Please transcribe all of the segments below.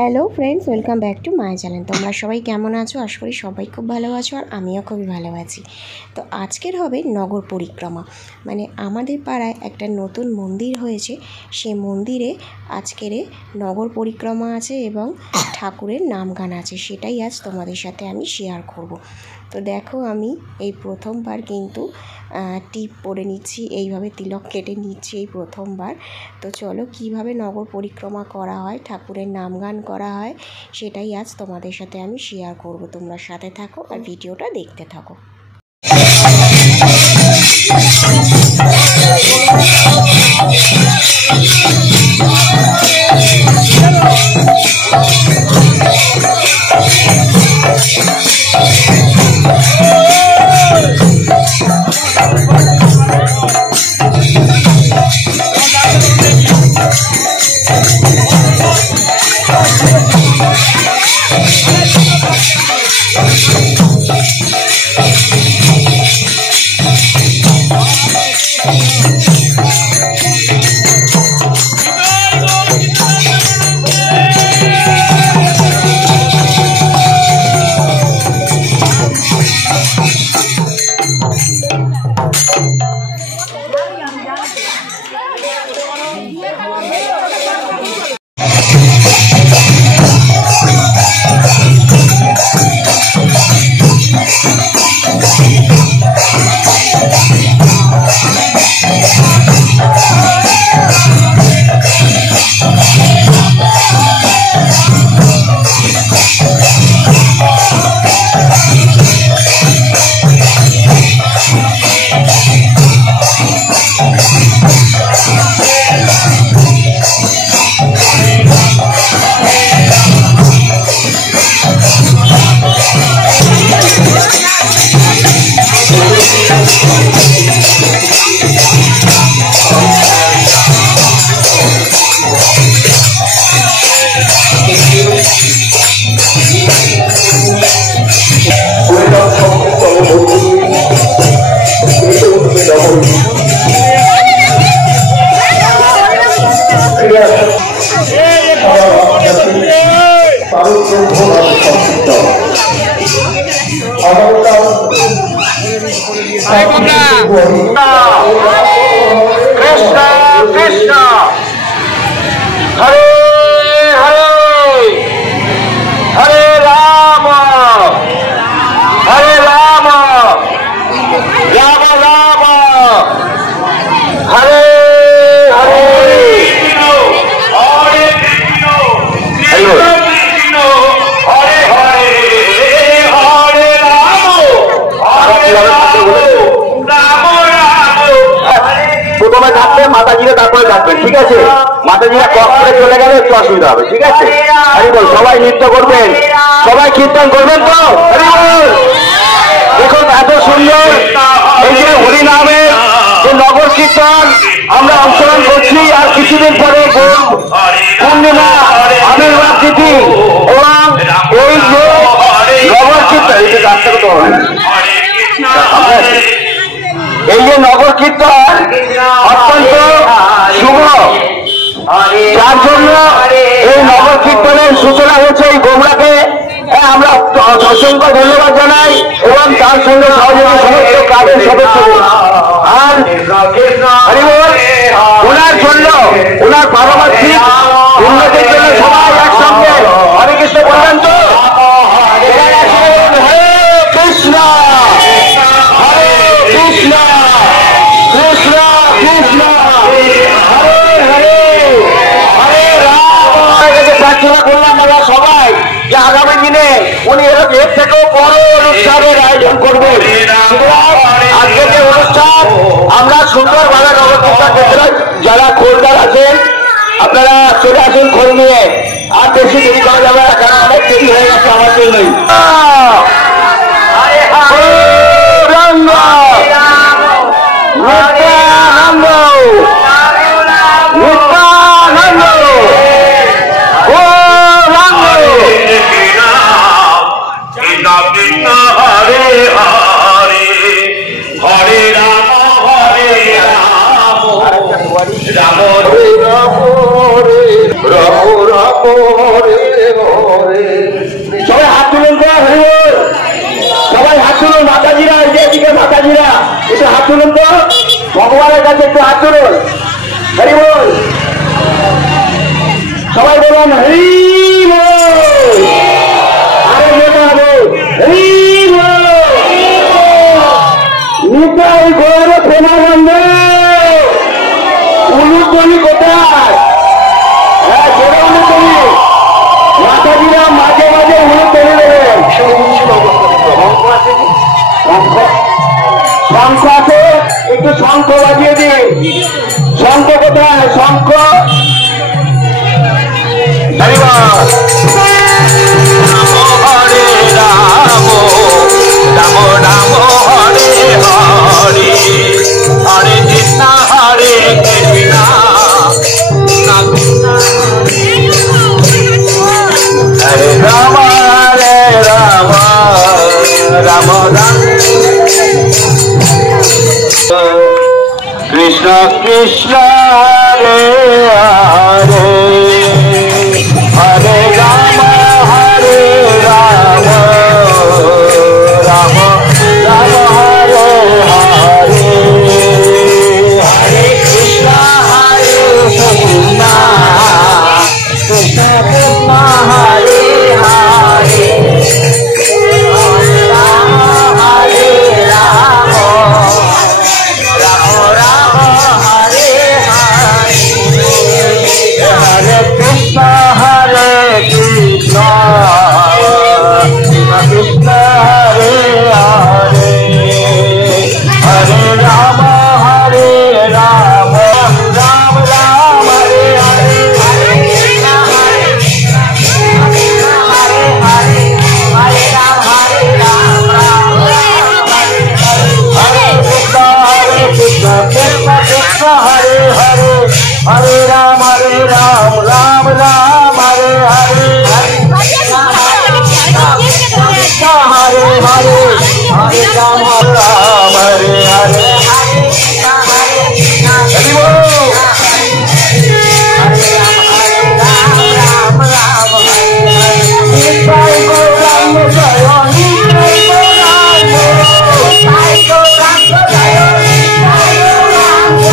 Hello friends, welcome back to my channel. তোমরা সবাই কেমন আছো? আশা করি সবাই খুব ভালো আছো, আর আমিও খুবই ভালো আছি। তো আজকের হবে নগর পরিক্রমা। মানে আমাদের পাড়ায় একটা নতুন মন্দির হয়েছে, সে মন্দিরে আজকের নগর পরিক্রমা আছে এবং ঠাকুরের নাম গান আছে। সেটাই আজ তোমাদের সাথে আমি শেয়ার করব। তো দেখো, আমি এই প্রথমবার কিন্তু টিপ পরে নিচ্ছি, এইভাবে তিলক কেটে নিচ্ছি এই প্রথমবার। তো চলো, কিভাবে নগর পরিক্রমা করা হয়, ঠাকুরের নাম গান করা হয়, সেটাই আজ তোমাদের সাথে আমি শেয়ার করব। তোমরা সাথে থাকো আর ভিডিওটা দেখতে থাকো। कृष्ण कृष्ण हरे हरे हरे राम राम राम हरे हरे हरे প্রথমে ডাকবে মাতাজিরা, তারপরে ডাকবেন, ঠিক আছে? মাতাজিরা কপ করে চলে গেলে একটু অসুবিধা হবে, ঠিক আছে? হরিবল। সবাই নৃত্য করবেন, সবাই কীর্তন করবেন তো? হরিবল। দেখুন এত সুন্দর এই যে হরিনামের যে নগর কীর্তন আমরা অংশগ্রহণ করছি, আর কিছুদিন পরে পূর্ণিমা আবির্ভাব তিথি, এবং এই যে নগর কীর্তন, এই যে রাস্তা তো এই যে নগর কীর্তন অত্যন্ত শুভ, যার জন্য এই নগর কীর্তনের সূচনা হয়েছে এই গোমরাকে। আমরা অসংখ্য ধন্যবাদ জানাই, এবং তার সঙ্গে সহযোগী সমস্ত ক্লাবের সদস্যদের। আর ওনার জন্য, ওনার পারমার্থিক উন্নতির জন্য সবাই একসঙ্গে হরে কৃষ্ণ বলবেন তো? হরে কৃষ্ণ হরে কৃষ্ণ কৃষ্ণ কৃষ্ণ হরে হরে হরে রাম। প্রার্থনা করলাম আমরা সবাই যে আগামী দিনে উনি এর থেকেও বড় অনুষ্ঠানের আয়োজন করবেন। আজকে যে অনুষ্ঠান আমরা সুন্দরভাবে নবকীর্তন ক্ষেত্রে যারা খোলদার আছেন, আপনারা চলে আসুন খোল নিয়ে। আর বেশি দেরি করা যাবে না, কারণ অনেক দেরি হয়ে গেছে আমার জন্যই। রাম রাম রাম রাম রে তুলুন মাতাজিরা, এদিকে মাতাজিরা একটু হাত তুলুন তো, ভগবানের কাছে একটু হাত তুলুন। হরি বল, সবাই বলুন হরি বল। আরে বেটা বল হরি বল। নিতাই গৌর প্রেমানন্দ। উলুধ্বনি কোথায়? হ্যাঁ, জোরে উলুধ্বনি। মাতাজিরা মাঝে মাঝে উলুধ্বনি দেবেন। শঙ্খ আছে, একটু শঙ্খ বাজিয়ে দিন। শঙ্খ কোথায়? শঙ্খ হরে রাম রাম রাম হরে হরে হরে কৃষ্ণ হরে কৃষ্ণ হরে রাম রাম রাম কৃষ্ণ কৃষ্ণ হরে হরে হরে রাম রাম রাম হরে হরে হরে কৃষ্ণ হরে কৃষ্ণ কৃষ্ণ কৃষ্ণ হরে হরে হরে রাম হরে রাম রাম রাম হরে হরে হরে কৃষ্ণ হরে কৃষ্ণ কৃষ্ণ হরে হরে হরে রাম রাম রাম হরে হরে হরে কৃষ্ণ হরে হরে হরে হরে রাম রাম হরে কৃষ্ণ কৃষ্ণ কৃষ্ণ কৃষ্ণ হরে হরে হরে রাম রাম রাম হরে হরে হরে হরে হরে রাম হরে হরে হরি বল। নিতাই গৌরাঙ্গ জয়, নিতাই গৌরাঙ্গ, নিতাই গৌরাঙ্গ জয়, নিতাই গৌরাঙ্গ,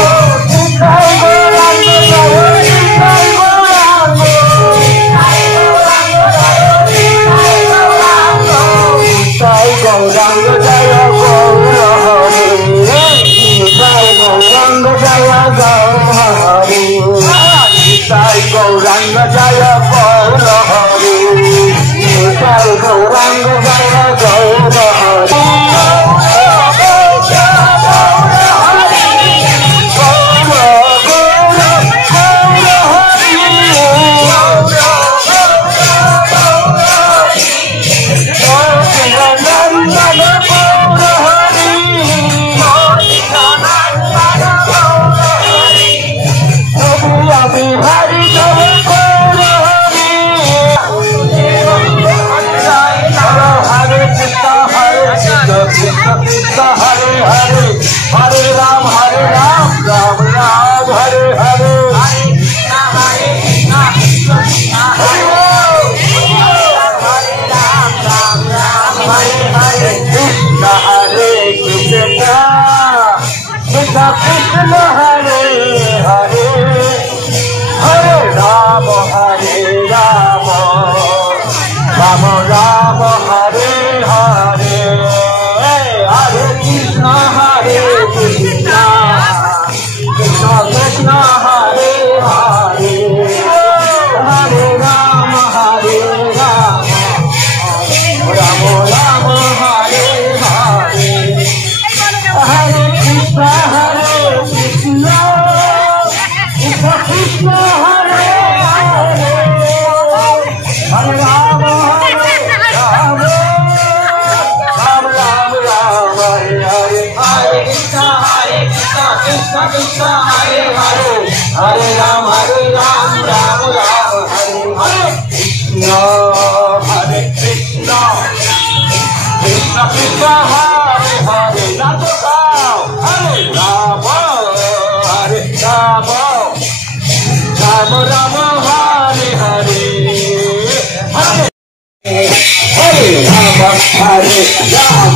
নিতাই গৌরাঙ্গ জয়, নিতাই গৌরাঙ্গ, নিতাই গৌরাঙ্গ জয়, নিতাই গৌরাঙ্গ, নিতাই গৌরাঙ্গ জয় গৌর হরে, নিতাই গৌরাঙ্গ জয় গৌর হরে, নিতাই গৌরাঙ্গ জয় গৌর হরে, নিতাই গৌরাঙ্গ জয় গৌর হরে। हरे हरे हरे राम राम राम हरे हरे कृष्ण हरे कृष्ण कृष्ण कृष्ण हरे हरे हरे राम राम राम हरे हरे हरे कृष्ण कृष्ण कृष्ण हरे हरे हरे राम राम राम हरे हरे हरे कृष्ण कृष्ण कृष्ण हरे हरे हरे राम राम हरे हरे हरे कृष्ण कृष्ण कृष्ण हरे हरे हरे राम राम राम हरे हरे कृष्ण कृष्ण कृष्ण हरे हरे राम हरे राम राम राम हरे हरे हरे हरे राम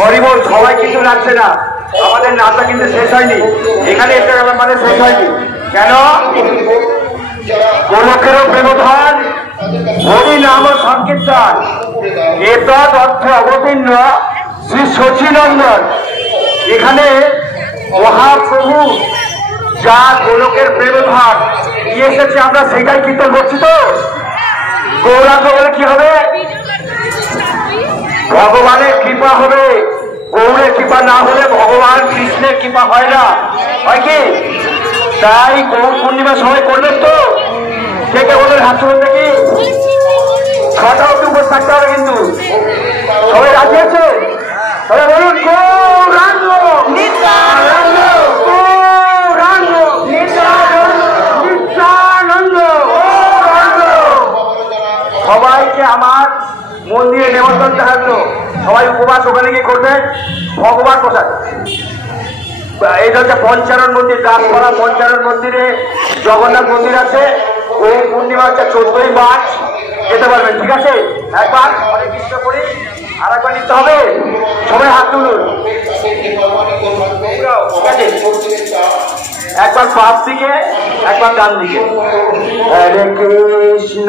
হরিবল সবাই কিছু লাগছে না, আমাদের নাচটা কিন্তু শেষ হয়নি, এখানে একটা মানে শেষ হয়নি। কেন? গোলকেরও প্রেমধন হরি নাম সংকীর্তন এতদ অর্থে অবতীর্ণ শ্রী শচীনন্দন। এখানে মহাপ্রভু যা গোলকের প্রেমধন নিয়ে এসেছে আমরা সেটাই কীর্তন করছি। তো গৌরাঙ্গ বলে কি হবে? ভগবানের কৃপা হবে, গৌরের কৃপা না হলে ভগবান কৃষ্ণের কৃপা হয় না, হয় কি? তাই গৌর পূর্ণিমা সবাই করবেন তো? কে কে বলেন হাত তুলুন দেখি। 6টা অবধি উপর থাকতে হবে কিন্তু। সবাই রাজি আছে? সবাই বলুন গৌরাঙ্গ নিত্যানন্দ, গৌরাঙ্গ নিত্যানন্দ, গৌরাঙ্গ। সবাইকে আমার মন্দিরে নেমন্তন্ন থাকলো, সবাই উপবাস ওখানে গিয়ে করবেন ভগবান প্রসাদ। এইটা হচ্ছে পঞ্চানন মন্দির, দাসপাড়া পঞ্চানন মন্দিরে জগন্নাথ মন্দির আছে। ওই পূর্ণিমা হচ্ছে 14ই মার্চ, যেতে পারবেন, ঠিক আছে? একবার হরে কৃষ্ণ করি, আর একবার নিতে হবে। সবাই হাত তুলুন, ঠিক আছে? একবার বাম দিকে, একবার ডান দিকে। হরে কৃষ্ণ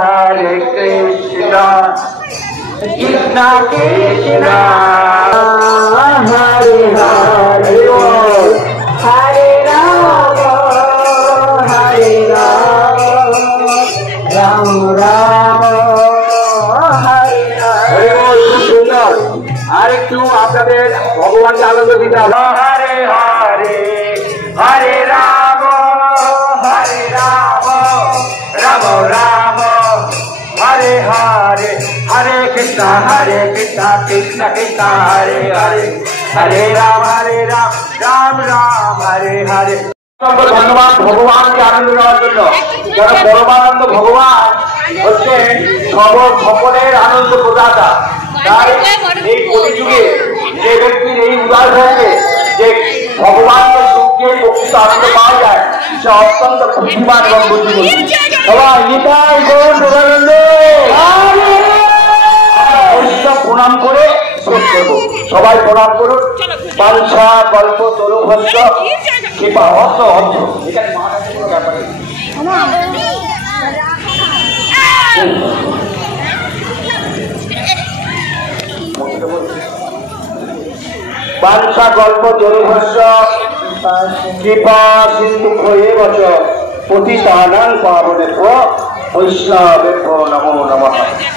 হরে কৃষ্ণ কৃষ্ণ কৃষ্ণ হরে হরে, হরে রাম হরে রাম, রাম রাম হরে হরে। সুন্দর। আর একটু আপনাদের ভগবানকে আনন্দ দিতে হবে। হরে হরে, হরে রাম রাম রাম, হরে হরে, हरे कृष्णा कृष्ण कृष्ण हरे हरे हरे राम राम राम हरे हरे। धन्यवाद भगवान के आनंद देওয়ার জন্য। যারা পরমানন্দ ভগবান হচ্ছেন সকলের আনন্দ প্রদাতা। তাই এই কলিযুগে যে ব্যক্তির এই উদাহরণকে যে ভগবানের সুখে প্রকৃত আনন্দ পাওয়া যায় সে অত্যন্ত বুদ্ধিমান এবং বুদ্ধিমান। সবাই নিতাই গৌর প্রেমানন্দ প্রণাম করে শেষ করবো। সবাই প্রণাম করুন। বাঞ্ছা গল্প তরুভস্য কৃপা অর্থ অর্থ এখানে মহারাজের কোনো ব্যাপার নেই। বাঞ্ছা গল্প তরুভস্য কৃপা সিন্ধু এব চ পতিতানাং পাবনেভ্য वैष्णवेभ्यो नमो नमः।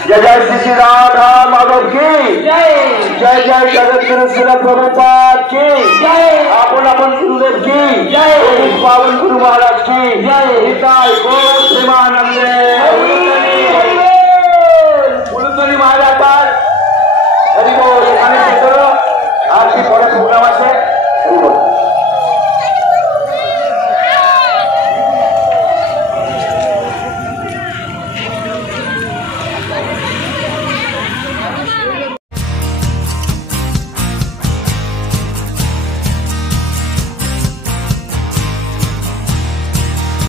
जय जय श्री राधा माधव की जय, जय जय जगत गुरु श्री प्रभुपाद की जय, अपन अपन गुरुदेव की जय, पावन गुरु महाराज की जय।